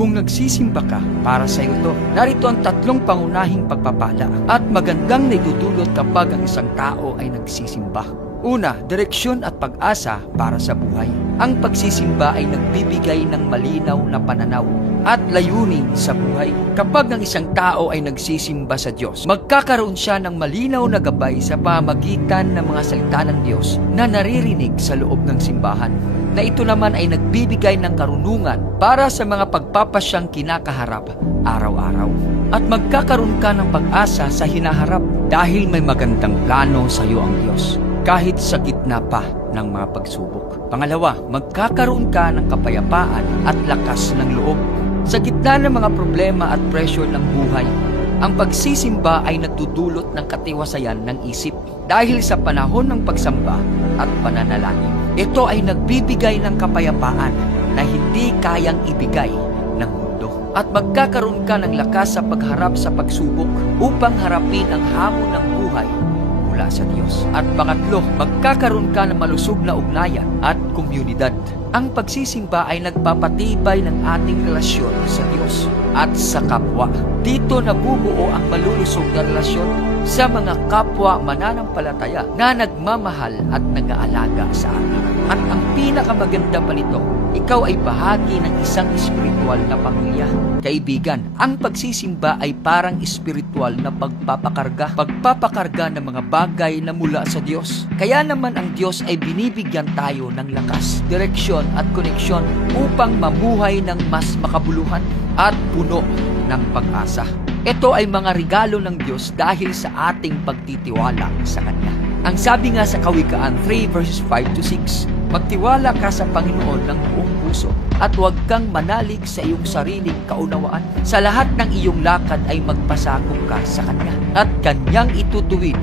Kung nagsisimba ka, para sa iyo to. Narito ang tatlong pangunahing pagpapala at magandang naidudulot kapag ang isang tao ay nagsisimba. Una, direksyon at pag-asa para sa buhay. Ang pagsisimba ay nagbibigay ng malinaw na pananaw at layunin sa buhay. Kapag ang isang tao ay nagsisimba sa Diyos, magkakaroon siya ng malinaw na gabay sa pamagitan ng mga salita ng Diyos na naririnig sa loob ng simbahan. Na ito naman ay nagbibigay ng karunungan para sa mga pagpapasyang kinakaharap araw-araw. At magkakaroon ka ng pag-asa sa hinaharap dahil may magandang plano sa iyo ang Diyos, kahit sa gitna pa ng mga pagsubok. Pangalawa, magkakaroon ka ng kapayapaan at lakas ng loob. Sa gitna ng mga problema at pressure ng buhay, ang pagsisimba ay nagdudulot ng katiwasayan ng isip dahil sa panahon ng pagsamba at pananalangin. Ito ay nagbibigay ng kapayapaan na hindi kayang ibigay ng mundo. At magkakaroon ka ng lakas sa pagharap sa pagsubok upang harapin ang hamon ng buhay mula sa Diyos. At pangatlo, magkakaroon ka ng malusog na ugnayan at komunidad. Ang pagsisimba ay nagpapatibay ng ating relasyon sa Diyos at sa kapwa. Dito nabubuo ang malulusog na relasyon sa mga kapwa mananampalataya na nagmamahal at nag-aalaga sa atin. At ang pinakamaganda pa nito, ikaw ay bahagi ng isang espiritual na pamilya. Kaibigan, ang pagsisimba ay parang espiritual na pagpapakarga ng mga bagay na mula sa Diyos. Kaya naman ang Diyos ay binibigyan tayo ng lakas, direksyon at koneksyon upang mamuhay ng mas makabuluhan at puno ng pag-asa. Ito ay mga regalo ng Diyos dahil sa ating pagtitiwala sa Kanya. Ang sabi nga sa Kawikaan 3 verses 5 to 6, magtiwala ka sa Panginoon ng buong puso at huwag kang manalig sa iyong sariling kaunawaan. Sa lahat ng iyong lakad ay magpasakop ka sa Kanya at Kanyang itutuwid